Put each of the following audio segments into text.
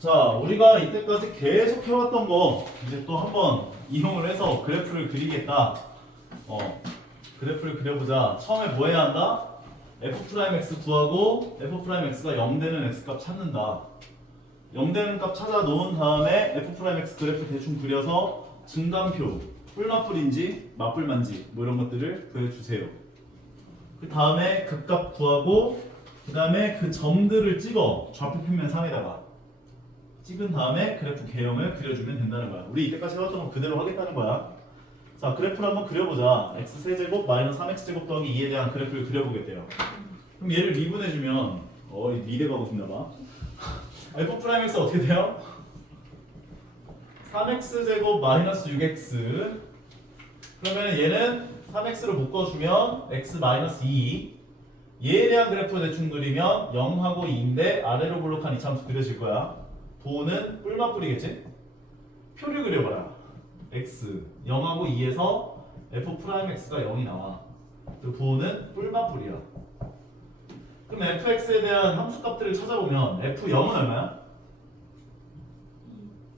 자, 우리가 이때까지 계속 해왔던 거 이제 또 한번 이용을 해서 그래프를 그리겠다. 그래프를 그려보자. 처음에 뭐 해야 한다? f'x 구하고 f'x가 0 되는 x값 찾는다. 0 되는 값 찾아 놓은 다음에 f'x 그래프 대충 그려서 증감표, 뿔맛뿔인지 맞뿔만지 뭐 이런 것들을 구해주세요. 그 다음에 극값 구하고 그 다음에 그 점들을 찍어 좌표 평면 상에다가 찍은 다음에 그래프 개형을 그려주면 된다는 거야. 우리 이때까지 해왔던 거 그대로 하겠다는 거야. 자, 그래프를 한번 그려보자. x세제곱 마이너스 3x제곱 더하기 2에 대한 그래프를 그려보겠대요. 그럼 얘를 미분해주면 미대 가고 싶나봐. f'x 어떻게 돼요? 3x제곱 마이너스 6x. 그러면 얘는 3x로 묶어주면 x 마이너스 2. 얘에 대한 그래프 대충 그리면 0하고 2인데 아래로 블록한 이차함수 그려질 거야. 부호는 뿔맛뿔이겠지? 표를 그려봐라. x 0하고 2에서 f'x가 0이 나와. 그리고 부호는 뿔맛뿔이야. 그럼 fx에 대한 함수값들을 찾아보면 f0은 얼마야?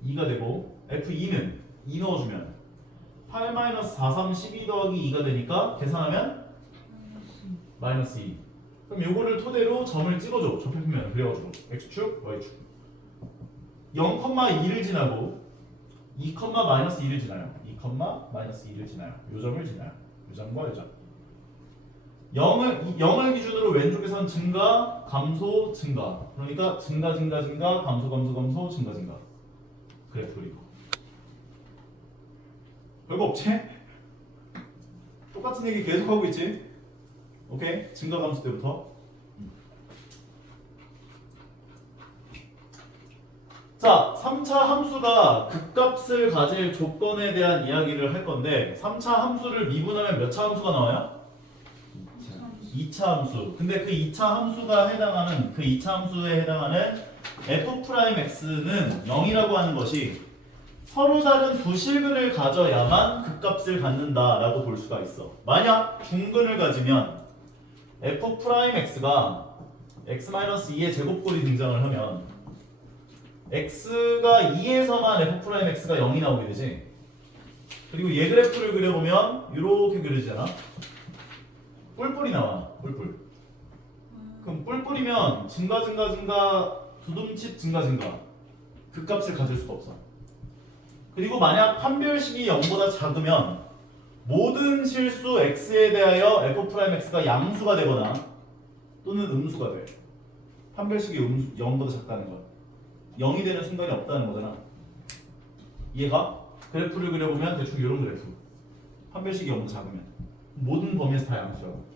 2가 되고 f2는 2 넣어주면 8-4, 3, 12 더하기 2가 되니까 계산하면 마이너스 2. 그럼 요거를 토대로 점을 찍어줘. 좌표평면을 그려가지고 x축, y축 0,2를 지나고 2, 마이너스 2를 지나요. 2, 마이너스 2를 지나요. 요 점을 지나요. 요 점과 요 점. 0을 기준으로 왼쪽에선 증가, 감소, 증가. 그러니까 증가, 감소, 증가, 그래프 그리고. 별거 없지? 똑같은 얘기 계속 하고 있지? 오케이? 증가, 감소 때부터. 자, 3차 함수가 극값을 가질 조건에 대한 이야기를 할 건데 3차 함수를 미분하면 몇 차 함수가 나와요? 2차 함수. 근데 그 2차 함수가 해당하는 그 2차 함수에 해당하는 f'x는 0이라고 하는 것이 서로 다른 두 실근을 가져야만 극값을 갖는다라고 볼 수가 있어. 만약 중근을 가지면 f'x가 x-2의 제곱꼴이 등장을 하면 x가 2에서만 f'x가 0이 나오게 되지. 그리고 얘 그래프를 그려보면 이렇게 그려지잖아. 뿔뿔이 나와. 뿔뿔. 그럼 뿔뿔이면 증가 두둠칩 증가 극값을 가질 수가 없어. 그리고 만약 판별식이 0보다 작으면 모든 실수 x에 대하여 f'x가 양수가 되거나 또는 음수가 돼. 판별식이 0보다 작다는 거야. 0이 되는 순간이 없다는 거잖아. 얘가 그래프를 그려보면 대충 이런 그래프. 판별식이 0보다 작으면 모든 범위에서 다 양수라고.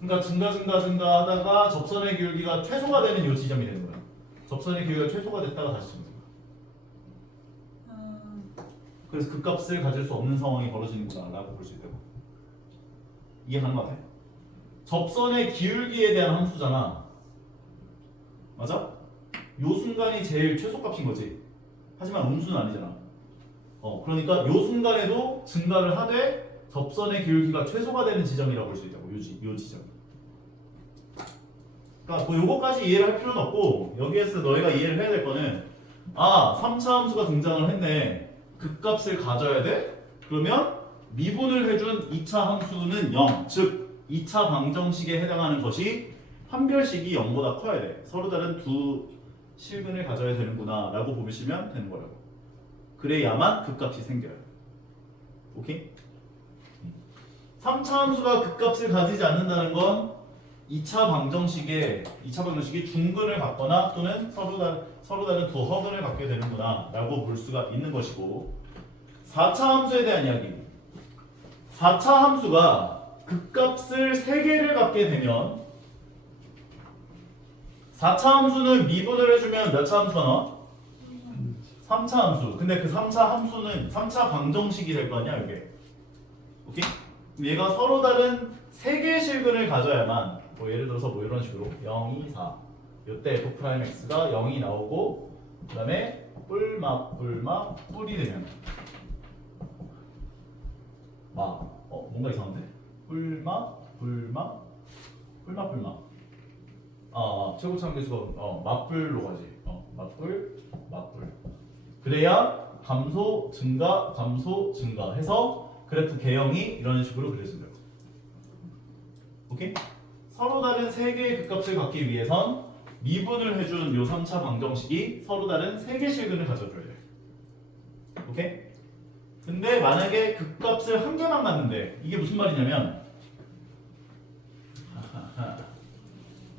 그러니까 증가 하다가 접선의 기울기가 최소가 되는 이 지점이 되는 거야. 접선의 기울기가 최소가 됐다가 다시 증가. 그래서 극값을 가질 수 없는 상황이 벌어지는구나 라고 볼 수 있다고. 이해 가는 것 같아? 접선의 기울기에 대한 함수잖아. 맞아? 요 순간이 제일 최소값인 거지. 하지만 음수는 아니잖아. 그러니까 요 순간에도 증가를 하되 접선의 기울기가 최소가 되는 지점이라고 볼 수 있다고. 요 지점. 그러니까 뭐 요거까지 이해를 할 필요는 없고 여기에서 너희가 이해를 해야 될 거는 3차 함수가 등장을 했네. 극값을 가져야 돼? 그러면 미분을 해준 2차 함수는 0. 즉 2차 방정식에 해당하는 것이 판별식이 0보다 커야 돼. 서로 다른 두 실근을 가져야 되는구나 라고 보시면 되는 거라고. 그래야만 극값이 생겨요. 오케이? 3차 함수가 극값을 가지지 않는다는 건 2차 방정식이 중근을 갖거나 또는 서로 다른 두 허근을 갖게 되는구나 라고 볼 수가 있는 것이고 4차 함수에 대한 이야기. 4차 함수가 극값을 3개를 갖게 되면 4차 함수는 미분을 해주면 몇 차 함수가 나와? 3차 함수. 근데 그 3차 함수는 3차 방정식이 될 거 아니야 이게. 오케이? 얘가 서로 다른 3개의 실근을 가져야만 뭐 예를 들어서 뭐 이런 식으로 0, 2, 4 이때 f'x가 0이 나오고 그 다음에 뿔이 되면 뭔가 이상한데? 최고차함 계수가 맞불로 가지. 맞불 맞불. 그래야 감소, 증가, 감소, 증가 해서 그래프 개형이 이런 식으로 그려진다. 오케이? 서로 다른 세 개의 극값을 갖기 위해선 미분을 해준 요 3차 방정식이 서로 다른 세 개의 실근을 가져줘야 돼. 오케이? 근데 만약에 극값을 한 개만 갖는데 이게 무슨 말이냐면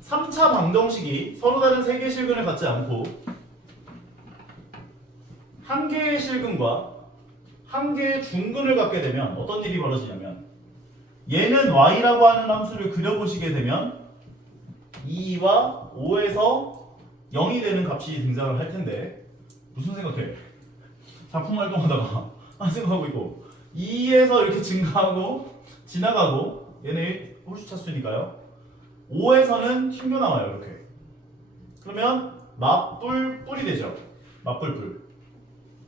3차 방정식이 서로 다른 세 개의 실근을 갖지 않고 한 개의 실근과 한 개의 중근을 갖게 되면 어떤 일이 벌어지냐면 얘는 y라고 하는 함수를 그려보시게 되면 2와 5에서 0이 되는 값이 등장을 할 텐데 무슨 생각해? 작품 활동하다가 한 생각하고 있고 2에서 이렇게 증가하고 지나가고 얘는 홀수 차수니까요 5에서는 튕겨나와요 이렇게. 그러면 맞불 뿔이 되죠. 맞불 뿔.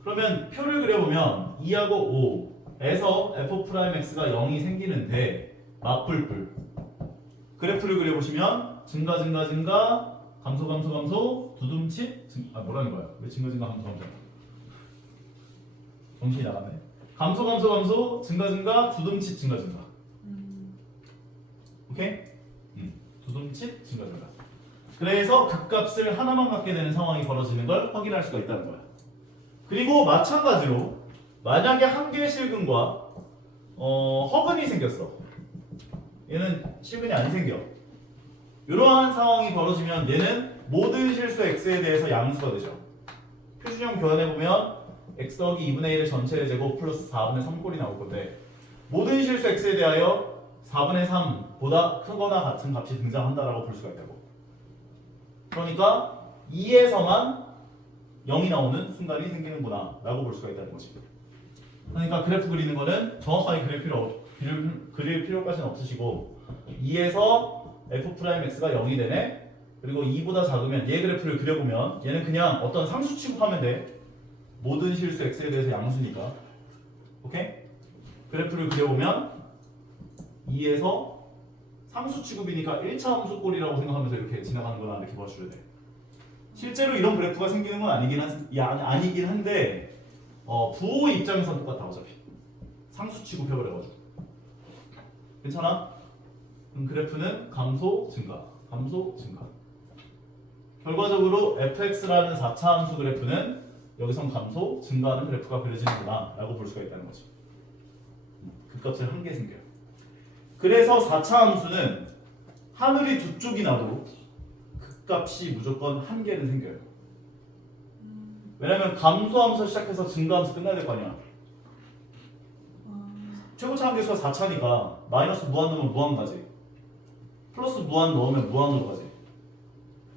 그러면 표를 그려보면 2하고 5에서 f'x가 0이 생기는데 맞불 뿔. 그래프를 그려보시면 증가 증가 증가 감소 감소 감소 두둠칫 뭐라는 거야? 왜 증가 증가 감소 감소 정신이 나갔네. 감소 감소 감소 증가 증가 두둠칫 증가 증가. 오케이? 두둠칫 증가 증가. 그래서 극값을 하나만 갖게 되는 상황이 벌어지는 걸 확인할 수가 있다는 거야. 그리고 마찬가지로 만약에 한 개의 실근과 허근이 생겼어. 얘는 실근이 안 생겨. 이러한 상황이 벌어지면 얘는 모든 실수 x에 대해서 양수가 되죠. 표준형 교환해보면 x 더하기 2분의 1의 전체의 제곱 플러스 4분의 3꼴이 나올 건데 모든 실수 x에 대하여 4분의 3보다 크거나 같은 값이 등장한다라고 볼 수가 있다고. 그러니까 2에서만 0이 나오는 순간이 생기는구나 라고 볼 수가 있다는 거지. 그러니까 그래프 그리는 거는 정확하게 그릴 필요까지는 없으시고 2에서 f'x가 0이 되네. 그리고 2보다 작으면 얘 그래프를 그려보면 얘는 그냥 어떤 상수 취급하면 돼. 모든 실수 x에 대해서 양수니까. 오케이? 그래프를 그려보면 2에서 상수 취급이니까 1차 함수꼴이라고 생각하면서 이렇게 지나가는 거나 이렇게 봐주셔야 돼. 실제로 이런 그래프가 생기는 건 아니긴 한데 부호 입장에서는 똑같아 어차피. 상수 취급해버려가지고. 괜찮아? 그럼 그래프는 감소, 증가, 감소, 증가. 결과적으로 fx라는 4차 함수 그래프는 여기선 감소, 증가하는 그래프가 그려지는구나 라고 볼 수가 있다는 거지. 극값을 한 개 생겨요. 그래서 4차 함수는 하늘이 두 쪽이 나도 극값이 무조건 한 개는 생겨요. 왜냐면 감소함수 시작해서 증가함수 끝나야 될 거 아니야. 최고차 함수가 4차니까 마이너스 무한 넣으면 무한 가지. 플러스 무한 넣으면 무한으로 가지.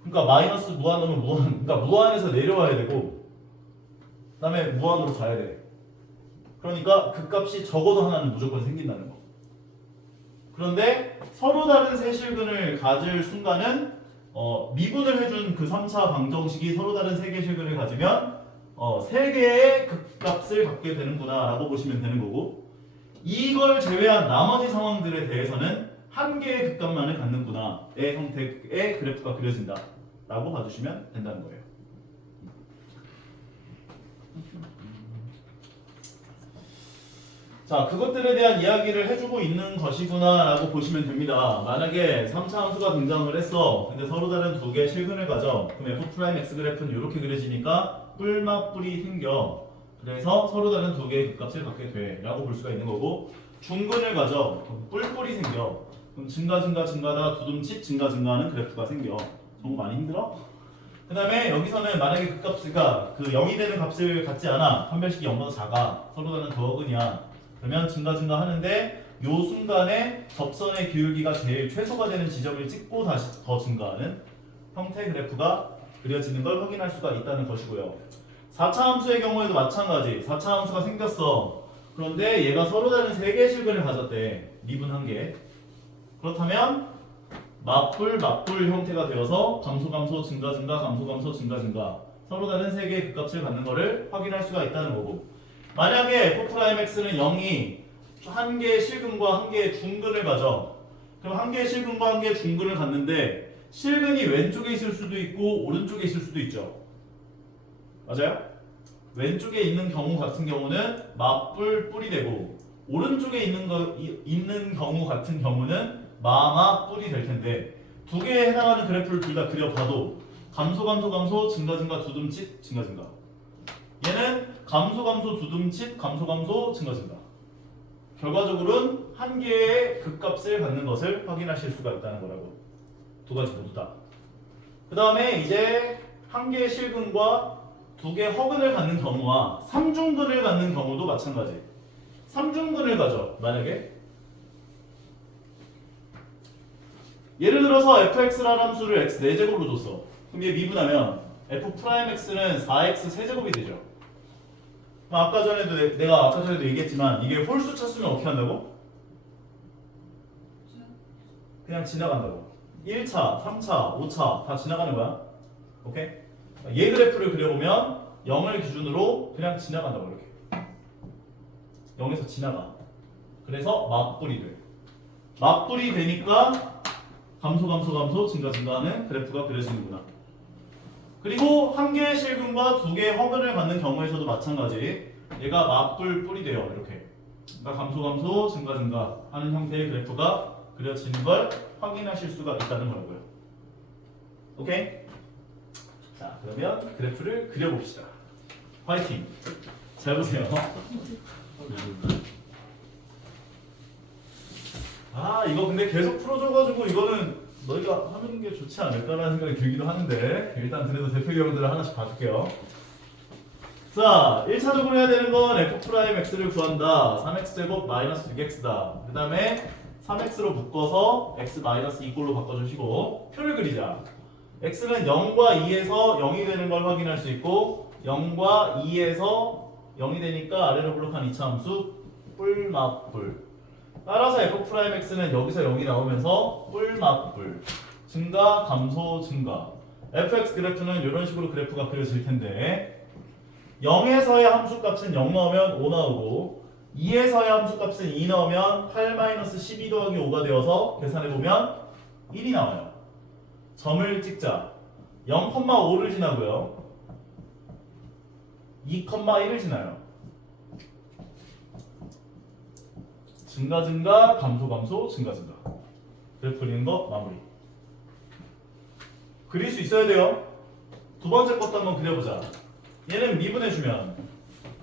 그러니까 마이너스 무한 넣으면 무한, 그러니까 무한에서 내려와야 되고 그 다음에 무한으로 가야 돼. 그러니까 극값이 적어도 하나는 무조건 생긴다는 거. 그런데 서로 다른 세 실근을 가질 순간은 미분을 해준 그 3차 방정식이 서로 다른 세 개의 실근을 가지면 세 개의 극값을 갖게 되는구나 라고 보시면 되는 거고 이걸 제외한 나머지 상황들에 대해서는 한 개의 극값만을 갖는구나의 형태의 그래프가 그려진다 라고 봐주시면 된다는 거예요. 자, 그것들에 대한 이야기를 해주고 있는 것이구나 라고 보시면 됩니다. 만약에 3차 함수가 등장을 했어. 근데 서로 다른 두 개의 실근을 가져. 그럼 f'x 그래프는 이렇게 그려지니까 뿔맛뿔이 생겨. 그래서 서로 다른 두 개의 극값을 갖게 돼 라고 볼 수가 있는 거고 중근을 가져. 뿔뿔이 생겨. 그럼 증가 증가 증가다 두둠칫 증가 증가하는 그래프가 생겨. 정말 많이 힘들어? 그 다음에 여기서는 만약에 극값이가 그 0이 되는 값을 갖지 않아. 판별식이 0보다 작아. 서로 다른 더하근이야. 그러면 증가 증가하는데 요 순간에 접선의 기울기가 제일 최소가 되는 지점을 찍고 다시 더 증가하는 형태 그래프가 그려지는 걸 확인할 수가 있다는 것이고요. 4차 함수의 경우에도 마찬가지. 4차 함수가 생겼어. 그런데 얘가 서로 다른 세 개의 실근을 가졌대. 미분 한 개. 그렇다면 맞불 맞불 형태가 되어서 감소 감소 증가 증가 감소 감소 증가 증가 서로 다른 세 개의 극값을 갖는 것을 확인할 수가 있다는 거고 만약에 f'x는 0이 한 개의 실근과 한 개의 중근을 가져. 그럼 한 개의 실근과 한 개의 중근을 갖는데 실근이 왼쪽에 있을 수도 있고 오른쪽에 있을 수도 있죠. 맞아요? 왼쪽에 있는 경우 같은 경우는 맞불 뿔이 되고 오른쪽에 있는 경우 같은 경우는 마마 뿔이 될 텐데 두 개에 해당하는 그래프를 둘 다 그려봐도 감소 감소 감소 증가 증가 두둠칫 증가 증가 얘는 감소 감소 두둠칫 감소 감소 증가 증가 결과적으로는 한 개의 극값을 갖는 것을 확인하실 수가 있다는 거라고. 두 가지 모두 다. 그 다음에 이제 한 개의 실근과 두 개의 허근을 갖는 경우와 삼중근을 갖는 경우도 마찬가지. 삼중근을 가져. 만약에 예를 들어서 fx라는 함수를 x 4제곱으로 줬어. 그럼 얘 미분하면 f'x는 4x 세제곱이 되죠. 아까 전에도 내가 아까 전에도 얘기했지만 이게 홀수 찼으면 어떻게 한다고? 그냥 지나간다고. 1차, 3차, 5차 다 지나가는 거야. 오케이? 얘 그래프를 그려보면 0을 기준으로 그냥 지나간다고 이렇게. 0에서 지나가. 그래서 맞불이 돼. 맞불이 되니까 감소 감소 감소 증가 증가하는 그래프가 그려지는구나. 그리고 한 개의 실근과 두 개의 허근을 갖는 경우에서도 마찬가지. 얘가 맞불 뿔이 돼요. 이렇게. 그러니까 감소 감소 증가 증가 하는 형태의 그래프가 그려지는 걸 확인하실 수가 있다는 거고요. 오케이? 자, 그러면 그래프를 그려봅시다. 화이팅! 잘 보세요. 아, 이거 근데 계속 풀어줘가지고 이거는 너희가 하는 게 좋지 않을까라는 생각이 들기도 하는데 일단 그래도 대표 유형들을 하나씩 봐줄게요. 자, 1차적으로 해야 되는 건 f'x를 구한다. 3x제곱 마이너스 6x다. 그 다음에 3x로 묶어서 x 마이너스 2꼴로 바꿔주시고 표를 그리자. x는 0과 2에서 0이 되는 걸 확인할 수 있고 0과 2에서 0이 되니까 아래로 블록한 2차 함수 뿔 맞뿔. 따라서 f'x는 여기서 0이 나오면서 뿔 맞뿔. 증가 감소 증가. fx 그래프는 이런 식으로 그래프가 그려질 텐데 0에서의 함수값은 0 넣으면 5 나오고 2에서의 함수값은 2 넣으면 8-12 더하기 5가 되어서 계산해보면 1이 나와요. 점을 찍자. 0,5를 지나고요. 2,1을 지나요. 증가 증가 감소 감소 증가 증가. 그래프 그리는 거 마무리. 그릴 수 있어야 돼요. 두 번째 것도 한번 그려보자. 얘는 미분해주면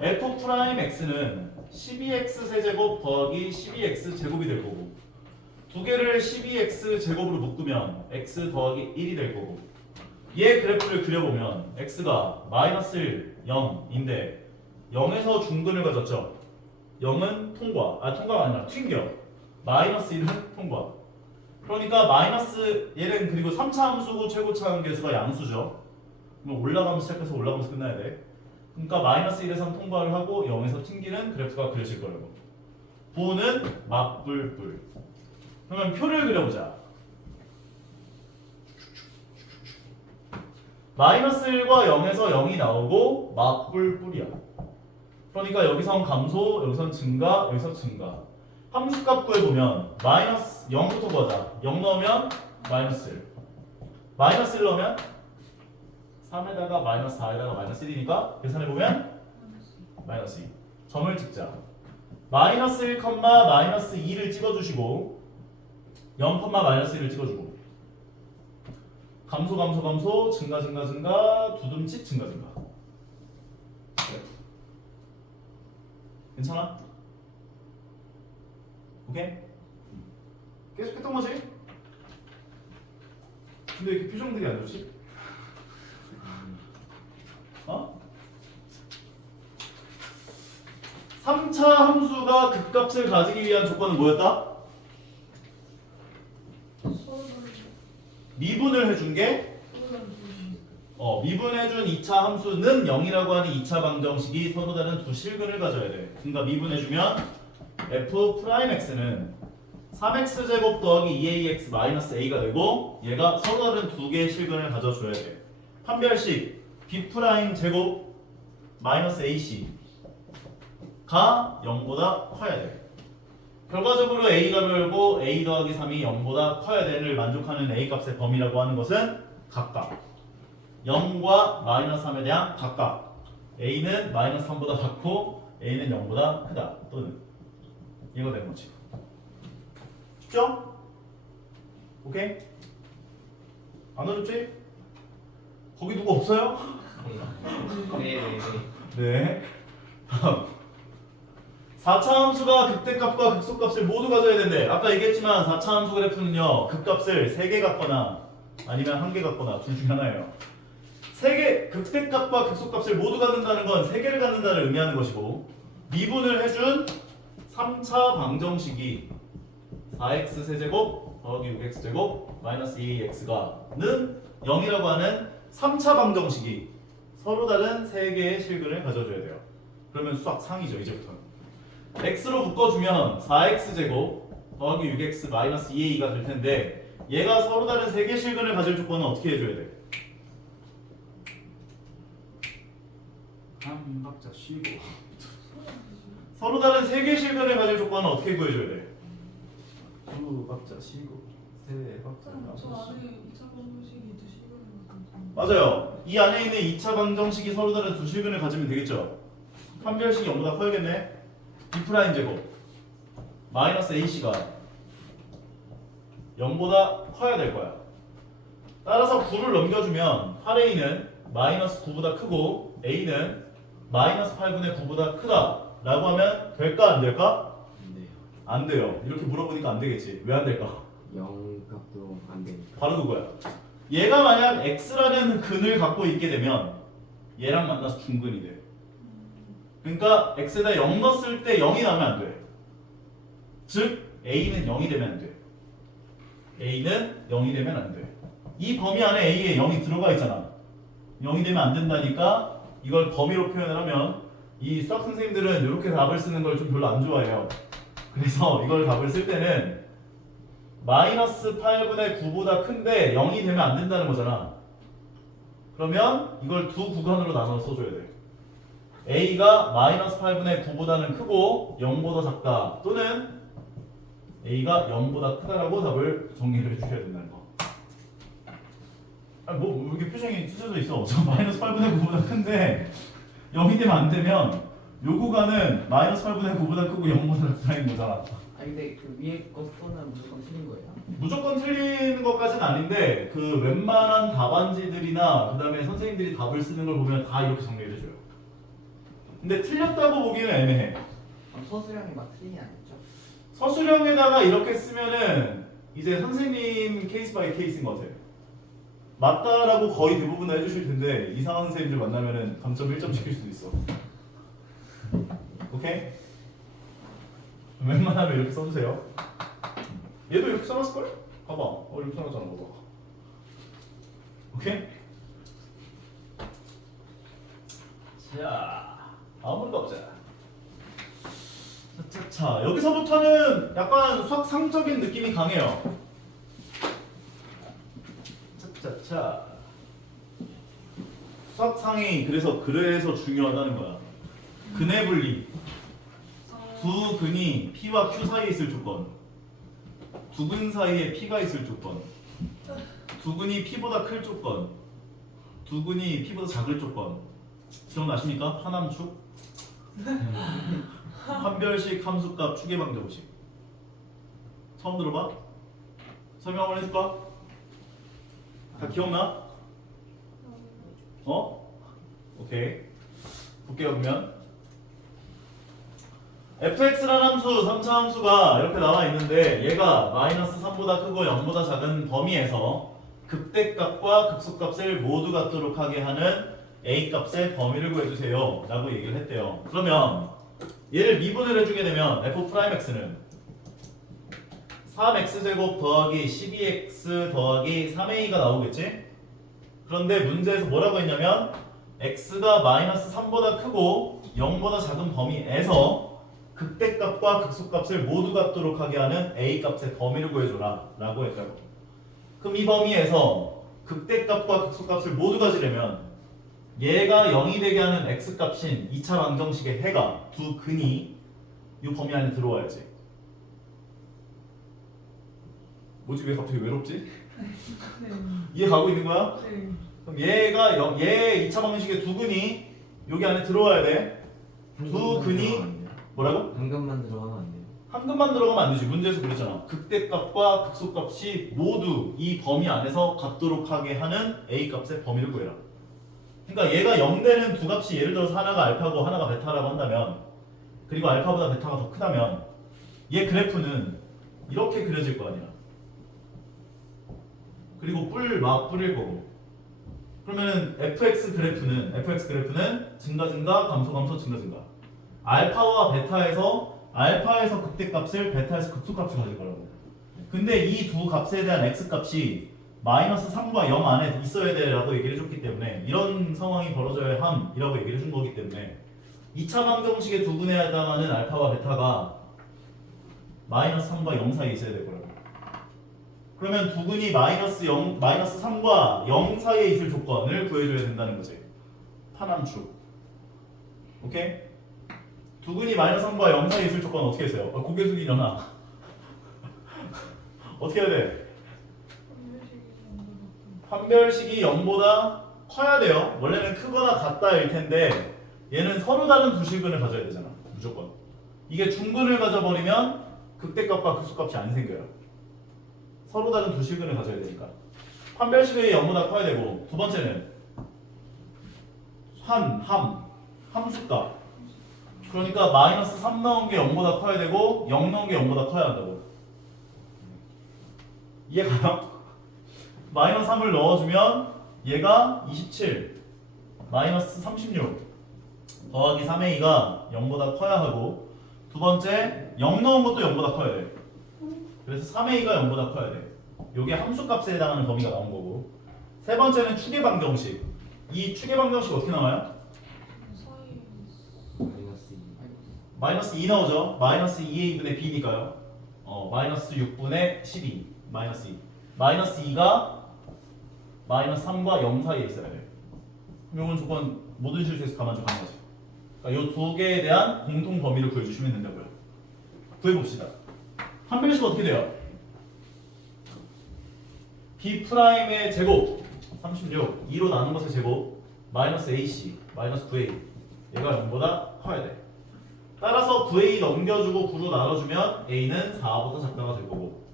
f'x는 12x 세제곱 더하기 12x 제곱이 될 거고 두 개를 12x 제곱으로 묶으면 x 더하기 1이 될 거고 얘 그래프를 그려보면 x가 마이너스 1, 0인데 0에서 중근을 가졌죠. 0은 통과, 통과가 아니라 튕겨. 마이너스 1은 통과. 그러니까 마이너스 얘는 그리고 3차 함수고 최고차 함계수가 양수죠. 그럼 올라가면서 시작해서 올라가면서 끝나야 돼. 그러니까 마이너스 1에서 통과를 하고 0에서 튕기는 그래프가 그려질 거라고. 보는 맞불불. 그러면 표를 그려보자. 마이너스 1과 0에서 0이 나오고 맞불불이야. 그러니까 여기선 감소, 여기선 증가, 여기서 증가. 함수값 구해보면 마이너스 0부터 구하자. 0 넣으면 마이너스 1. 마이너스 1 넣으면 3에다가 마이너스 4에다가 마이너스 1이니까 계산해보면 마이너스 2. 점을 찍자. 마이너스 1, 마이너스 2를 찍어주시고 0, 마이너스 1을 찍어주고 감소 감소 감소 증가 증가 증가 두둠칫 증가 증가. 괜찮아? 오케이? 계속 했던 거지? 근데 이렇게 표정들이 안 좋지? 어? 3차 함수가 극값을 가지기 위한 조건은 뭐였다? 미분을 해준 게 미분해준 2차 함수는 0이라고 하는 2차 방정식이 서로 다른 두 실근을 가져야 돼. 그러니까 미분해주면 f'x는 3x제곱 더하기 2ax 마이너스 a가 되고 얘가 서로 다른 두 개의 실근을 가져줘야 돼. 판별식 b'제곱 마이너스 ac가 0보다 커야 돼. 결과적으로 a가 별고 a 더하기 3이 0보다 커야 돼를 만족하는 a 값의 범위라고 하는 것은 각각 0과 마이너스 3에 대한 각각 a는 마이너스 3보다 작고 a는 0보다 크다 또는 이거 되는 거지. 쉽죠? 오케이? 안 어렵지? 거기 누구 없어요? 네네네. 네. 다음 4차 함수가 극대값과 극소값을 모두 가져야 된대. 아까 얘기했지만 4차 함수 그래프는요 극값을 3개 갖거나 아니면 1개 갖거나 둘 중에 하나예요. 3개 극대값과 극소값을 모두 갖는다는 건 3개를 갖는다를 의미하는 것이고 미분을 해준 3차 방정식이 4x 세제곱 더하기 6x 제곱 마이너스 2x가는 0이라고 하는 3차 방정식이 서로 다른 3개의 실근을 가져줘야 돼요. 그러면 수학 상이죠 이제부터는. x로 묶어주면 4x제곱 더하기 6x 마이너스 2a가 될 텐데 얘가 서로 다른 3개 실근을 가질 조건은 어떻게 해줘야 돼? 한 박자 쉬고 서로 다른 3개 실근을 가질 조건은 어떻게 구해줘야 돼? 두 박자 쉬고 세 박자 저 나서 안에 2차 방정식이 두 시간이 맞아요. 이 안에 있는 2차 방정식이 서로 다른 두 실근을 가지면 되겠죠. 판별식이 0보다 커야겠네. b' 제곱 마이너스 ac가 0보다 커야 될 거야. 따라서 9를 넘겨주면 8a는 마이너스 9보다 크고 a는 마이너스 8분의 9보다 크다 라고 하면 될까 안 될까? 네. 안 돼요. 이렇게 물어보니까 안 되겠지. 왜 안 될까? 0값도 안 되니까. 바로 그거야. 얘가 만약 x라는 근을 갖고 있게 되면 얘랑 만나서 중근이 돼. 그러니까 x에다 0 넣었을 때 0이 나면 안 돼. 즉 a는 0이 되면 안 돼. a는 0이 되면 안 돼. 이 범위 안에 a에 0이 들어가 있잖아. 0이 되면 안 된다니까 이걸 범위로 표현을 하면 이 수학 선생님들은 이렇게 답을 쓰는 걸 좀 별로 안 좋아해요. 그래서 이걸 답을 쓸 때는 마이너스 8분의 9보다 큰데 0이 되면 안 된다는 거잖아. 그러면 이걸 두 구간으로 나눠서 써줘야 돼. a가 마이너스 8분의 9보다는 크고 0보다 작다 또는 a가 0보다 크다라고 답을 정리를 해주셔야 된다는 거. 아니 뭐 이렇게 표정이 찢어져 있어. 저 마이너스 8분의 9보다 큰데 0이 되면 안 되면 요 구간은 마이너스 8분의 9보다 크고 0보다 작다인 거잖아. 아 근데 그 위에 거 쏘는 무조건 틀린 거예요? 무조건 틀리는 것까지는 아닌데 그 웬만한 답안지들이나 그 다음에 선생님들이 답을 쓰는 걸 보면 다 이렇게 정리를 해줘요. 근데 틀렸다고 보기는 애매해. 그럼 서술형이 막 틀린 게 아니죠? 서술형에다가 이렇게 쓰면은 이제 선생님 케이스 바이 케이스인 것 같아요. 맞다라고 거의 대부분 다 해주실 텐데 이상한 선생님들 만나면은 감점 1점 시킬 수도 있어. 오케이? 웬만하면 이렇게 써주세요. 얘도 이렇게 써놨을걸? 봐봐. 이렇게 써놨잖아. 봐봐. 오케이? 자, 다음으로 가보자. 자, 여기서부터는 약간 수학상적인 느낌이 강해요. 자. 수학상이 그래서 중요하다는 거야. 근의 분리. 두 근이 P와 Q 사이에 있을 조건. 두 근 사이에 P가 있을 조건. 두 근이 P보다 클 조건. 두 근이 P보다 작을 조건. 기억나십니까? 하남축? 판별식 함수값 추계 방정식. 처음 들어봐? 설명 한번 해줄까? 다 기억나? 어? 오케이. 볼게요 보면 fx라는 함수, 3차 함수가 이렇게 나와 있는데 얘가 마이너스 3보다 크고 0보다 작은 범위에서 극대값과 극소값을 모두 갖도록 하게 하는 a값의 범위를 구해주세요 라고 얘기를 했대요. 그러면 얘를 미분을 해주게 되면 f'x는 3x제곱 더하기 12x 더하기 3a가 나오겠지? 그런데 문제에서 뭐라고 했냐면 x가 마이너스 3보다 크고 0보다 작은 범위에서 극대값과 극소값을 모두 갖도록 하게 하는 a값의 범위를 구해줘라 라고 했다고. 그럼 이 범위에서 극대값과 극소값을 모두 가지려면 얘가 0이 되게 하는 x값인 2차 방정식의 해가 두 근이 이 범위 안에 들어와야지. 뭐지 왜 갑자기 외롭지? 네. 이해 가고 있는 거야? 네. 그럼 얘가 얘 2차 방정식의 두 근이 여기 안에 들어와야 돼. 두 근이 뭐라고? 한금만 들어가면 안 돼요. 한 근만 들어가면 안 되지. 문제에서 그랬잖아. 극대값과 극소값이 모두 이 범위 안에서 같도록 하게 하는 A 값의 범위를 구해라. 그러니까 얘가 0되는 두 값이 예를 들어서 하나가 알파고 하나가 베타라고 한다면, 그리고 알파보다 베타가 더 크다면 얘 그래프는 이렇게 그려질 거 아니야. 그리고 막 뿌릴 거고. 그러면은 fx 그래프는 증가 감소 증가. 알파와 알파에서 극대값을 베타에서 극소값을 가질 거라고. 근데 이 두 값에 대한 x 값이 마이너스 3과 0 안에 있어야 돼라고 얘기를 해줬기 때문에 이런 상황이 벌어져야 함이라고 얘기를 해준 거기 때문에 2차 방정식의 두 근에 해당하는 알파와 베타가 마이너스 3과 0 사이에 있어야 될 거라고. 그러면 두 근이 마이너스 3과 0 사이에 있을 조건을 구해줘야 된다는 거지. 파남축. 오케이? 두 근이 마이너스 3과 0 사이에 있을 조건은 어떻게 했어요? 고개 숙이 일어나. 어떻게 해야 돼? 판별식이 0보다 커야 돼요. 원래는 크거나 같다일 텐데 얘는 서로 다른 두 실근을 가져야 되잖아. 무조건. 이게 중근을 가져버리면 극대값과 극소값이 안 생겨요. 서로 다른 두 실근을 가져야 되니까. 판별식이 0보다 커야 되고, 두 번째는 함수값. 그러니까 마이너스 3 나온 게 0보다 커야 되고 0 나온 게 0보다 커야 한다고. 이해가요? 마이너스 3을 넣어주면 얘가 27 마이너스 36 더하기 3a가 0보다 커야 하고, 두 번째 0 넣은 것도 0보다 커야 돼. 그래서 3a가 0보다 커야 돼. 요게 함수값에 해당하는 범위가 나온 거고, 세 번째는 추계 방정식. 이 추계 방정식 어떻게 나와요? 마이너스 2 나오죠. 마이너스 2a분의 b니까요. 마이너스 6분의 12 마이너스 2. 마이너스 2가 마이너스 3과 0 사이에 있어야 돼. 그럼 이건 조건 모든 실수에서 다 만족하는 거지. 그러니까 이 두 개에 대한 공통 범위를 구해주시면 된다고요. 구해봅시다. 판별식 어떻게 돼요? b'의 제곱 36 2로 나눈 것의 제곱 마이너스 ac 마이너스 9a 얘가 0보다 커야 돼. 따라서 9a 넘겨주고 9로 나눠주면 a는 4보다 작다가 될 거고,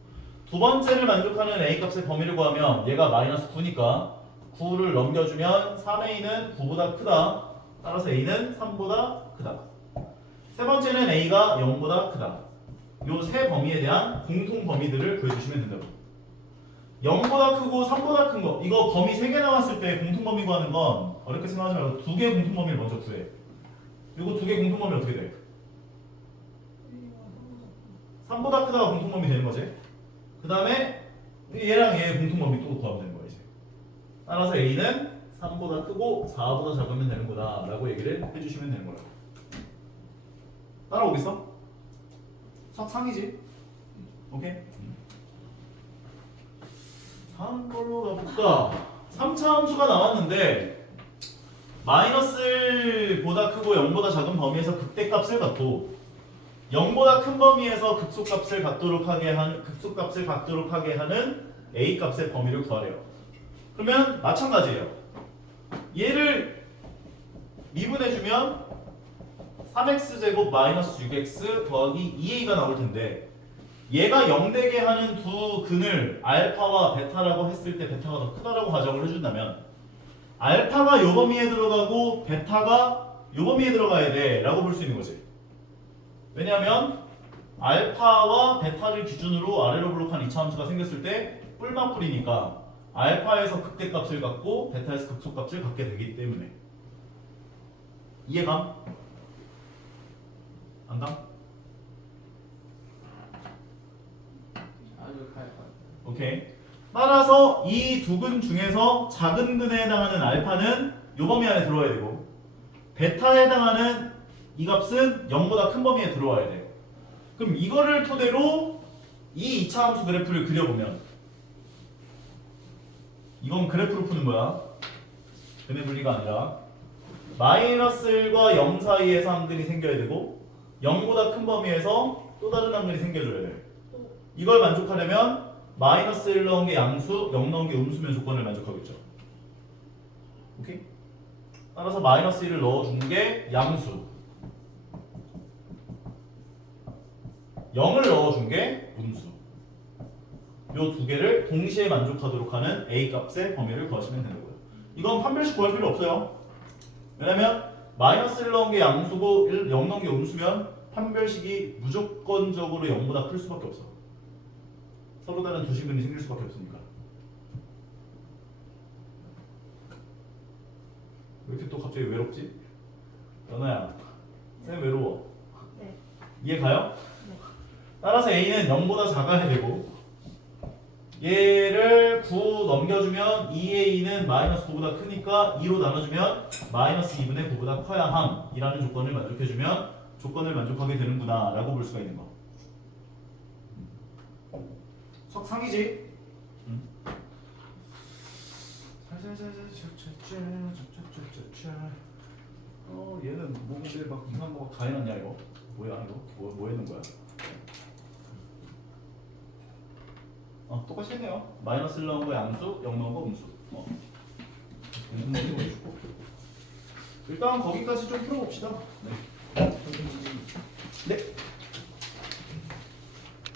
두 번째를 만족하는 a 값의 범위를 구하면 얘가 마이너스 9니까 9를 넘겨주면 3a는 9보다 크다. 따라서 a는 3보다 크다. 세 번째는 a가 0보다 크다. 요 세 범위에 대한 공통 범위들을 구해주시면 된다고. 0보다 크고 3보다 큰 거, 이거 범위 3개 나왔을 때 공통 범위 구하는 건 어렵게 생각하지 말고 두 개의 공통 범위를 먼저 구해. 그리고 두 개의 공통 범위 어떻게 돼? 3보다 크다가 공통 범위 되는 거지. 그 다음에 얘랑 얘의 공통 범위 또 구하면 되는 거야 이제. 따라서 a는 3보다 크고 4보다 작으면 되는 거다 라고 얘기를 해주시면 되는 거야. 따라오겠어? 상이지? 오케이? 다음 걸로 가볼까? 3차 함수가 나왔는데 마이너스보다 크고 0보다 작은 범위에서 극대값을 갖고 0보다 큰 범위에서 극소값을 갖도록 하게 하는 a 값의 범위를 구하래요. 그러면 마찬가지예요. 얘를 미분해주면 3x제곱 마이너스 6x 더하기 2a가 나올 텐데, 얘가 0 되게 하는 두 근을 알파와 베타라고 했을 때 베타가 더 크다라고 가정을 해준다면 알파가 요 범위에 들어가고 베타가 요 범위에 들어가야 돼 라고 볼 수 있는 거지. 왜냐하면 알파와 베타를 기준으로 아래로 블록한 2차 함수가 생겼을 때 뿔맛뿔이니까 알파에서 극대값을 갖고 베타에서 극소값을 갖게 되기 때문에. 이해감? 안감? 아주 칼 것 같아요. 오케이. 따라서 이 두 근 중에서 작은 근에 해당하는 알파는 요 범위 안에 들어와야 되고, 베타에 해당하는 이 값은 0보다 큰 범위에 들어와야 돼. 그럼 이거를 토대로 이 2차 함수 그래프를 그려보면, 이건 그래프로 푸는 거야. 근의 분리가 아니라 마이너스 1과 0 사이에서 한 근이 생겨야 되고 0보다 큰 범위에서 또 다른 한 근이 생겨줘야 돼. 이걸 만족하려면 마이너스 1 넣은 게 양수, 0 넣은 게 음수면 조건을 만족하겠죠. 오케이? 따라서 마이너스 1을 넣어준 게 양수. 0을 넣어준 게 분수. 요 두 개를 동시에 만족하도록 하는 A 값의 범위를 구하시면 되는 거예요. 이건 판별식 구할 필요 없어요. 왜냐면 마이너스 1 넣은 게 양수고 0 넣은 게 음수면 판별식이 무조건적으로 0보다 클 수밖에 없어. 서로 다른 두 식근이 생길 수밖에 없으니까. 왜 이렇게 또 갑자기 외롭지? 연아야, 쌤 외로워. 네. 이해 가요? 네. 따라서 A는 0보다 작아야 되고 얘를 9 넘겨주면 2A는 마이너스 9보다 크니까 2로 나눠주면 마이너스 2분의 9보다 커야 함이라는 조건을 만족해주면 조건을 만족하게 되는구나 라고 볼 수가 있는 거. 석상이지? 얘는 뭐 근데 막 이상한 거 다 해놨냐 이거? 뭐야 이거? 뭐 했는 거야? 똑같이 했네요. 마이너스 1 넣은 거 양수, 0 넣은 거 음수. 음수 해주고. 일단 거기까지 좀 풀어봅시다. 네. 선생님 네.